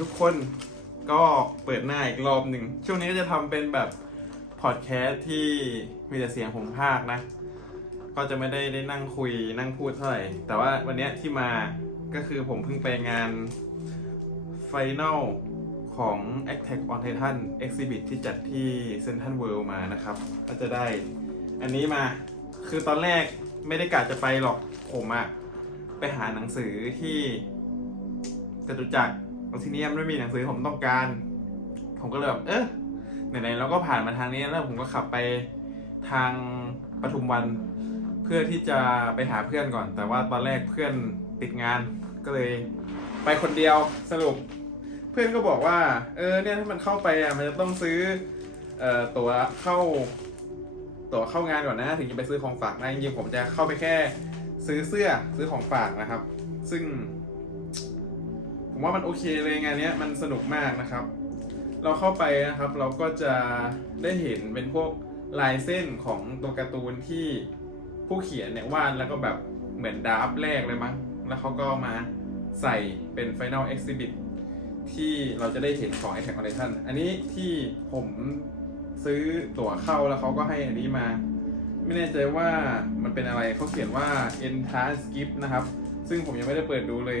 ทุกคนก็เปิดหน้าอีกรอบหนึ่ง ช่วงนี้ก็จะทำเป็นแบบพอดแคสต์ที่มีแต่เสียงผมภาคนะ ก็จะไม่ได้ได้นั่งคุยนั่งพูดเท่าไหร่ แต่ว่าวันนี้ที่มาก็คือผมเพิ่งไปงานไฟนลของ Attack on Titan Exhibit ที่จัดที่ Central World มานะครับ ก็จะได้อันนี้มาคือตอนแรกไม่ได้กะจะไปหรอกผมอะไปหาหนังสือที่จตุจักร แล้วทีนี้มันไม่มีหนังสือผมต้องการ ผมก็เลยแบบเออไหนๆเราก็ผ่านมาทางนี้แล้วผมก็ขับไปทางปทุมวัน เพื่อที่จะไปหาเพื่อนก่อน แต่ว่าตอนแรกเพื่อนติดงานก็เลย ไปคนเดียวสรุป เพื่อนก็บอกว่า เออเนี่ยถ้ามันเข้าไปอะมันจะต้องซื้อเอ่อตั๋วเข้าตั๋วเข้างานก่อนนะ ถึงจะไปซื้อของฝากนะจริงๆผมจะเข้าไปแค่ซื้อเสื้อซื้อของฝากนะครับ ซึ่ง ผมว่ามันโอเคเลยงานนี้มันสนุกมากนะครับ เราเข้าไปนะครับเราก็จะได้เห็นเป็นพวกลายเส้นของตัวการ์ตูนที่ผู้เขียนเนี่ยวาดแล้วก็แบบเหมือนดาราฟแรกเลยมั้ง แล้วเขาก็มาใส่เป็น Final Exhibit ที่เราจะได้เห็นของ Attack on Titan อันนี้ที่ผมซื้อตั๋วเข้าแล้วเขาก็ให้อันนี้มา ไม่แน่ใจว่ามันเป็นอะไรเขาเขียนว่า Entrance Gift นะครับ ซึ่งผมยังไม่ได้เปิดดูเลย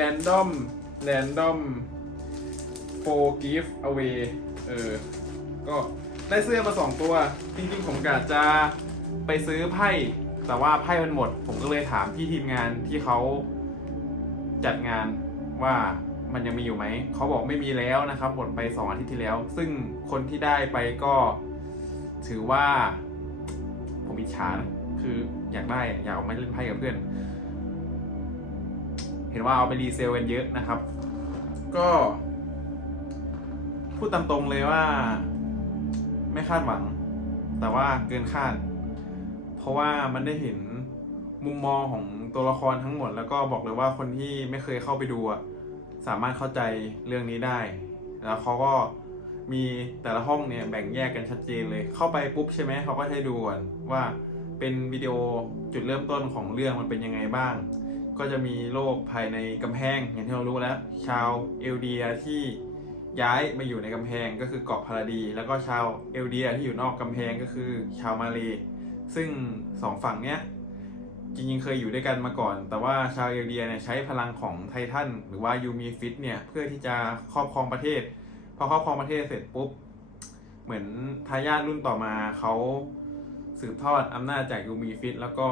Random Random for Gift Away เออ ก็ได้เสื้อมาสองตัว จริงๆ ผมกะจะไปซื้อไพ่ แต่ว่าไพ่มันหมด ผมก็เลยถามพี่ทีมงานที่เขาจัดงานว่ามันยังมีอยู่ไหม เขาบอกไม่มีแล้วนะครับ หมดไปสองอาทิตย์ที่แล้ว ซึ่งคนที่ได้ไปก็ถือว่า ผมอิจฉานะคืออยากได้อยากเอามาเล่นไพ่กับเพื่อน ห็นว่าเอาไปรีเซลกันเยอะนะครับ ก็ พูดตามตรงเลยว่า ไม่คาดหวัง แต่ว่าเกินคาด เพราะว่ามันได้เห็นมุมมองของตัวละครทั้งหมด แล้วก็บอกเลยว่าคนที่ไม่เคยเข้าไปดูสามารถเข้าใจเรื่องนี้ได้ แล้วเขาก็มีแต่ละห้องเนี่ยแบ่งแยกกันชัดเจนเลย เข้าไปปุ๊บใช่ไหมเขาก็ให้ดูก่อนว่าเป็นวิดีโอจุดเริ่มต้นของเรื่องมันเป็นยังไงบ้าง ก็จะมีโลกภายในกำแพงอย่างที่เรารู้แล้ว ชาวเอลเดียที่ย้ายมาอยู่ในกำแพงก็คือเกาะพาราดี แล้วก็ชาวเอลเดียที่อยู่นอกกำแพงก็คือชาวมาเลซึ่งสองฝั่งเนี้ยจริงๆเคยอยู่ด้วยกันมาก่อน แต่ว่าชาวเอลเดียเนี่ยใช้พลังของไททันหรือว่ายูมีฟิตเนี่ยเพื่อที่จะครอบครองประเทศ พอครอบครองประเทศเสร็จปุ๊บ เหมือนทายาทรุ่นต่อมาเขาสืบทอดอำนาจจากยูมีฟิตแล้วก็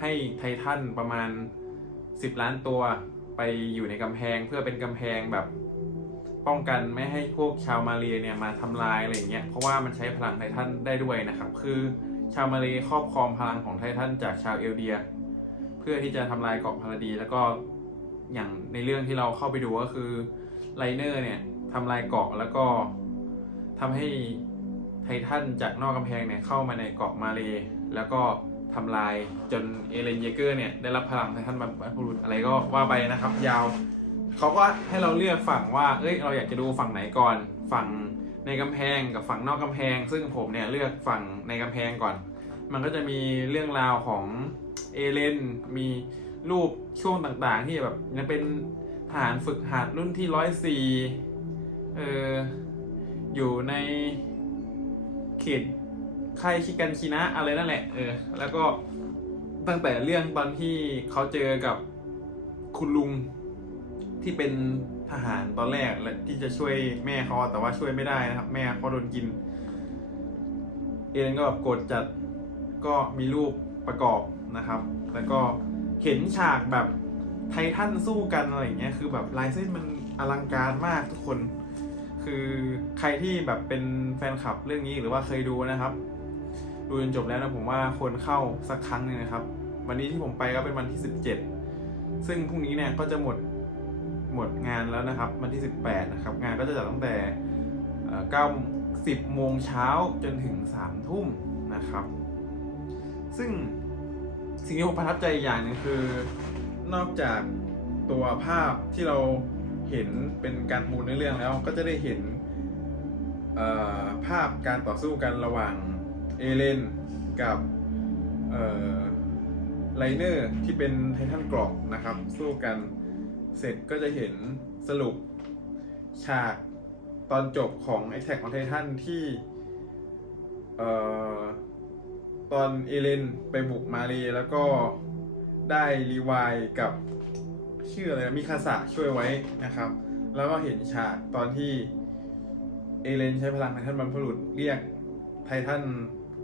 ให้ไททันประมาณ 10 ล้านตัวไปอยู่ในกำแพงเพื่อเป็นกำแพงแบบป้องกันไม่ให้พวกชาวมาเลเนี่ยมาทำลายอะไรอย่างเงี้ยเพราะว่ามันใช้พลังไททันได้ด้วยนะครับ คือชาวมาเลครอบครองพลังของไททันจากชาวเอลเดีย เพื่อที่จะทำลายเกาะพาราดี แล้วก็อย่างในเรื่องที่เราเข้าไปดูก็คือไลเนอร์เนี่ยทำลายเกาะแล้วก็ทำให้ไททันจากนอกกำแพงเนี่ยเข้ามาในเกาะมาเลแล้วก็ ทำลายจนเอเลนเยเกอร์เนี่ยได้รับพลังไททันบรรพบุรุษอะไรก็ว่าไปนะครับ ยาวเขาก็ให้เราเลือกฝั่งว่าเอ้ยเราอยากจะดูฝั่งไหนก่อน ฝั่งในกำแพงกับฝั่งนอกกำแพง ซึ่งผมเนี่ยเลือกฝั่งในกำแพงก่อน มันก็จะมีเรื่องราวของเอเลนมีรูปช่วงต่างๆ ที่แบบยังเป็นทหารฝึกหัดรุ่นที่ร้อยสี่เอออยู่ในเขต ค่ายคิกันคินะอะไรนั่นแหละเออแล้วก็ตั้งแต่เรื่องตอนที่เขาเจอกับคุณลุงที่เป็นทหารตอนแรกและที่จะช่วยแม่เขาแต่ว่าช่วยไม่ได้นะครับ แม่เขาโดนกิน เอเลนก็แบบโกรธจัดก็มีรูปประกอบนะครับ แล้วก็เห็นฉากแบบไททันสู้กันอะไรอย่างเงี้ยคือแบบลายเส้นมันอลังการมากทุกคน คือใครที่แบบเป็นแฟนคลับเรื่องนี้หรือว่าเคยดูนะครับ ดูจนจบแล้วนะผมว่าควรเข้าสักครั้งหนึงนะครับ วันนี้ที่ผมไปก็เป็นวันที่ 17 ซึ่งพรุ่งนี้เนี่ยก็จะหมดหมดงานแล้วนะครับ วันที่ 18 นะครับ งานก็จะจัดตั้งแต่เอ่อ9 10โมงเช้าจนถึง3ทุ่มนะครับ ซึ่งสิ่งที่ผมประทับใจอย่างหนึงคือ นอกจากตัวภาพที่เราเห็นเป็นการปูในเรื่องแล้วก็จะได้เห็นภาพการต่อสู้กันระหว่าง เอเลนกับเอ่อไลเนอร์ที่เป็นไททันกรอกนะครับ สู้กันเสร็จก็จะเห็นสรุปฉากตอนจบของ Attack on Titan ที่เอ่อตอนเอเลนไปบุกมารีแล้วก็ได้รีไวายกับชื่ออะไรนะมิคาสะช่วยไว้นะครับ แล้วก็เห็นฉากตอนที่เอเลนใช้พลังไททันบรรพบุรุษเรียกไททัน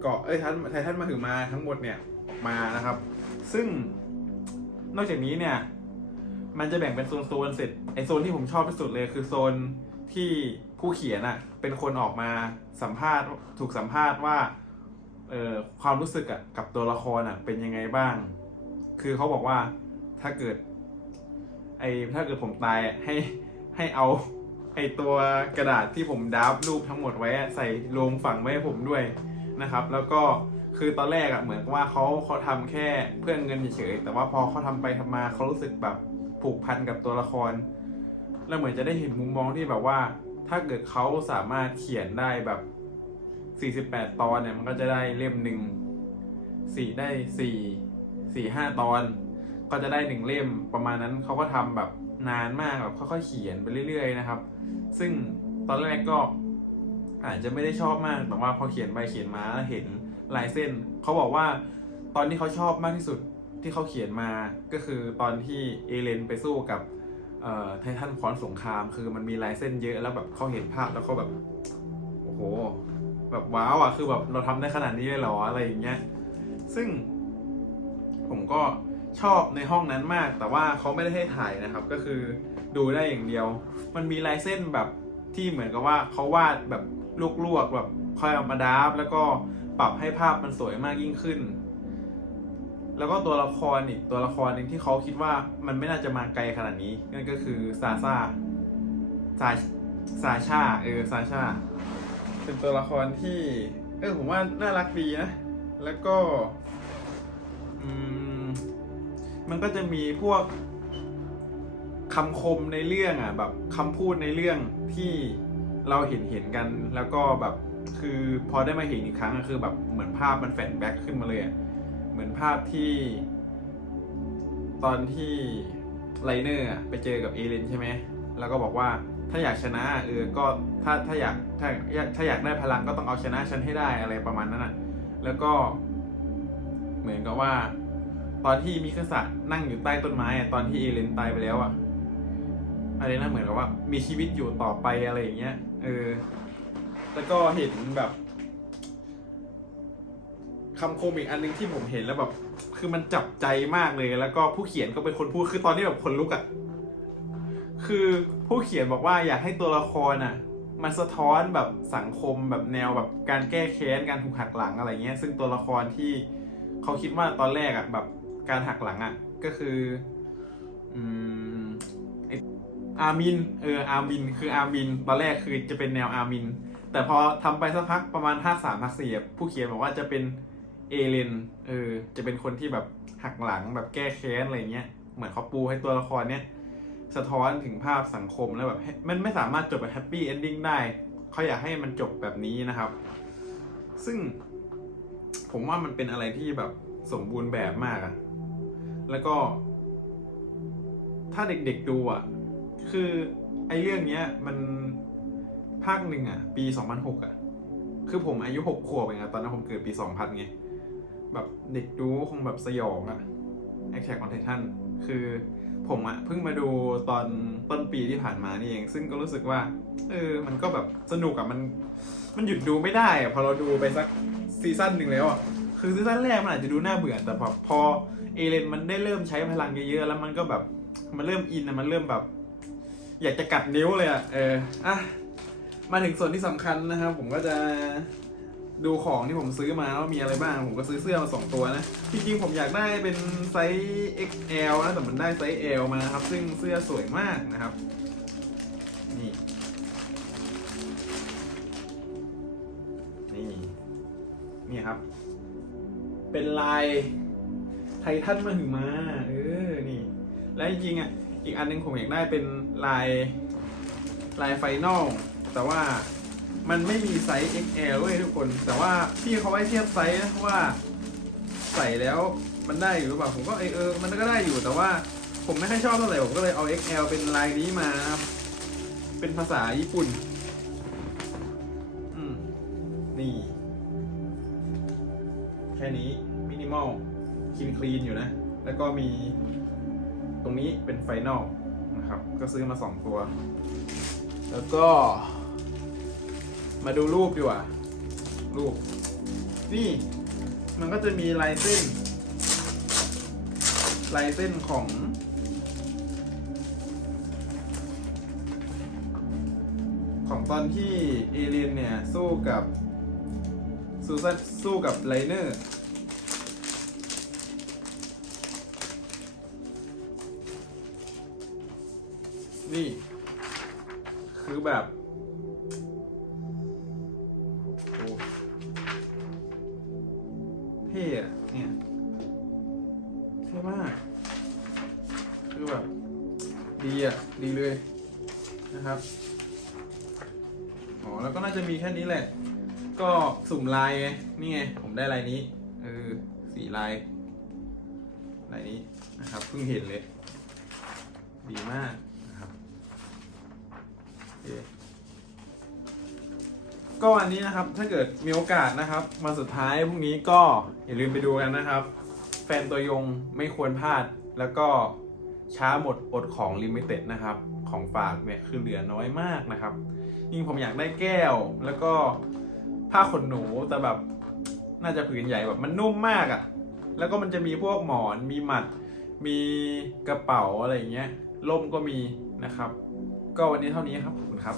เกาะเอ้ยไททันไททันมาถึงมาทั้งหมดเนี่ยออกมานะครับ ซึ่งนอกจากนี้เนี่ย มันจะแบ่งเป็นโซนโซนๆเสร็จไอโซนที่ผมชอบที่สุดเลยคือโซนที่ผู้เขียนอะเป็นคนออกมาสัมภาษณ์ถูกสัมภาษณ์ว่าเอ่อความรู้สึกอะกับตัวละครอะเป็นยังไงบ้าง คือเขาบอกว่าถ้าเกิด ไอถ้าเกิดผมตายให้ให้เอาไอตัวกระดาษที่ผมดับรูปทั้งหมดไว้ใส่ลงฝังไว้ให้ผมด้วย นะครับ แล้วก็คือตอนแรกอะเหมือนว่าเขาเขาทำแค่เพื่อเงินเฉยแต่ว่าพอเขาทำไปทำมาเขารู้สึกแบบผูกพันกับตัวละคร แล้วเหมือนจะได้เห็นมุมมองที่แบบว่า ถ้าเกิดเขาสามารถเขียนได้แบบ 48 ตอนเนี่ยมันก็จะได้เล่มหนึ่งสี่ได้สี่สี่ห้าตอน ก็จะได้หนึ่งเล่มประมาณนั้นเขาก็ทำแบบนานมากแบบค่อยๆเขียนไปเรื่อย ๆ นะครับ ซึ่งตอนแรกก็ อาจจะไม่ได้ชอบมากแต่ว่าพอเขียนไปเขียนมาแล้วเห็นลายเส้น เขาบอกว่าตอนที่เขาชอบมากที่สุดที่เขาเขียนมาก็คือตอนที่เอเลนไปสู้กับเอ่อไททันคอนสงคราม คือมันมีลายเส้นเยอะแล้วแบบเขาเห็นภาพแล้วเขาแบบโอ้โหแบบว้าวอะคือแบบเราทำได้ขนาดนี้เลยเหรออะไรอย่างเงี้ยซึ่งผมก็ชอบในห้องนั้นมาก แต่ว่าเขาไม่ได้ให้ถ่ายนะครับ ก็คือดูได้อย่างเดียว มันมีลายเส้นแบบที่เหมือนกับว่าเขาวาดแบบ ลวกๆแบบค่อยเอามาดาฟแล้วก็ปรับให้ภาพมันสวยมากยิ่งขึ้น แล้วก็ตัวละครอีกตัวละครหนึ่งที่เขาคิดว่ามันไม่น่าจะมาไกลขนาดนี้ นั่นก็คือซาซาซาซาชาเออซาชาเป็นตัวละครที่ เออผมว่าน่ารักดีนะ แล้วก็ืมมันก็จะมีพวกคำคมในเรื่องอะแบบคำพูดในเรื่องที่ เราเห็นเห็นกันแล้วก็แบบคือพอได้มาเห็นอีกครั้งก็คือแบบเหมือนภาพมันแฟลชแบ็กขึ้นมาเลยอะเหมือนภาพที่ ตอนที่ไลเนอร์ไปเจอกับเอเลนใช่ไหมแล้วก็บอกว่าถ้าอยากชนะเออก็ถ้าถ้าอยากถ้าถ้าอยากได้พลังก็ต้องเอาชนะฉันให้ได้อะไรประมาณนั้นอะแล้วก็ เหมือนกับว่า ตอนที่มิคาสะนั่งอยู่ใต้ต้นไม้ตอนที่เอเลนตายไปแล้วอะอะไรนะเหมือนกับว่า มีชีวิตอยู่ต่อไปอะไรอย่างเงี้ย เออ แล้วก็เห็นแบบคำคมอีกอันหนึงที่ผมเห็นแล้วแบบ คือมันจับใจมากเลย แล้วก็ผู้เขียนก็เป็นคนพูด คือตอนนี้แบบคนลุกอะ่ะ คือผู้เขียนบอกว่าอยากให้ตัวละครอะ มันสะท้อนแบบสังคมแบบแนวแบบการแก้แค้น การถูกหักหลังอะไรเงี้ย ซึ่งตัวละครที่เขาคิดว่าตอนแรกอะ่ะ แบบการหักหลังอะ่ะ ก็คือ อืม อาร์มินเอออาร์มินคืออาร์มินตอนแรกคือจะเป็นแนวอาร์มิน แต่พอทำไปสักพักประมาณภาคสามภาคสี่ผู้เขียนบอกว่าจะเป็นเอเลนเออจะเป็นคนที่แบบหักหลังแบบแก้แค้นอะไรเงี้ยเหมือนเขาปูให้ตัวละครเนี้ยสะท้อนถึงภาพสังคมแล้วแบบมันไม่สามารถจบแบบแฮปปี้เอนดิ้งได้เขาอยากให้มันจบแบบนี้นะครับ ซึ่งผมว่ามันเป็นอะไรที่แบบสมบูรณ์แบบมากอะแล้วก็ ถ้าเด็กๆดูอะ คือไอเรื่องเนี้ยมันภาคหนึ่งอะ ปี2006อะคือผมอายุหกขวบเองอะตอนนั้นผมเกิดปี2000ไง แบบเด็กดูคงแบบสยองอะ Attack on Titan คือผมอะเพิ่งมาดูตอนต้นปีที่ผ่านมานี่เอง ซึ่งก็รู้สึกว่า เออ มันก็แบบสนุกอะมัน มันหยุดดูไม่ได้อะพอเราดูไปสักซีซั่นหนึ่งแล้วอะคือซีซั่นแรกมันอาจจะดูน่าเบื่อแต่พอพอเอเลนมันได้เริ่มใช้พลังเยอะๆแล้วมันก็แบบมันเริ่มอินอะมันเริ่มแบบ อยากจะกัดนิ้วเลยอะเออ อะ มาถึงส่วนที่สำคัญนะครับ ผมก็จะดูของที่ผมซื้อมาว่ามีอะไรบ้าง ผมก็ซื้อเสื้อมาสองตัวนะ จริงๆผมอยากได้เป็นไซส์ XL นะ แต่มันได้ไซส์ L มานะครับ ซึ่งเสื้อสวยมากนะครับ นี่ นี่ นี่ครับ เป็นลายไททันมาถึงมา เออ นี่ และจริงๆอะ อีกอันหนึงผมอยากได้เป็น ลายลายไฟนอลแต่ว่ามันไม่มีไซส์ XL เว้ยทุกคน แต่ว่าพี่เขาไว้เทียบไซส์นะว่าใส่แล้วมันได้อยู่หรือเปล่า ผมก็เออเออมันก็ได้อยู่ แต่ว่าผมไม่ค่อยชอบเท่าไหร่ ผมก็เลยเอา XL เป็นลายนี้มานะครับ เป็นภาษาญี่ปุ่น อืม นี่ แค่นี้ มินิมอลคินคลีนอยู่นะ แล้วก็มีตรงนี้เป็นไฟนอล นะครับ ก็ซื้อมาสองตัว แล้วก็ มาดูรูปดีกว่า รูป นี่ มันก็จะมีลายเส้น ลายเส้นของของตอนที่เอเลียนเนี่ย สู้กับซูซันสู้กับไลเนอร์ นี่ คือแบบโอ้เท่อะเนี่ยเท่มาก คือแบบ ดีอะดีเลยนะครับอ๋อแล้วก็น่าจะมีแค่นี้แหละ ก็สุ่มลายไงนี่ไง ผมได้ลายนี้เออสีลายลายนี้นะครับเพิ่งเห็นเลย ดีมาก ก็วันนี้นะครับถ้าเกิดมีโอกาสนะครับวันสุดท้ายพรุ่งนี้ก็อย่าลืมไปดูกันนะครับ แฟนตัวยงไม่ควรพลาด แล้วก็ช้าหมดอดของลิมิเต็ดนะครับ ของฝากเนี่ยคือเหลือน้อยมากนะครับ ยิ่งผมอยากได้แก้ว แล้วก็ผ้าขนหนูแต่แบบน่าจะผืนใหญ่แบบมันนุ่มมากอะ่ะ แล้วก็มันจะมีพวกหมอนมีหมัด มีกระเป๋าอะไรอย่างเงี้ยล่มก็มีนะครับ ก็วันนี้เท่านี้ครับขอบคุณครับ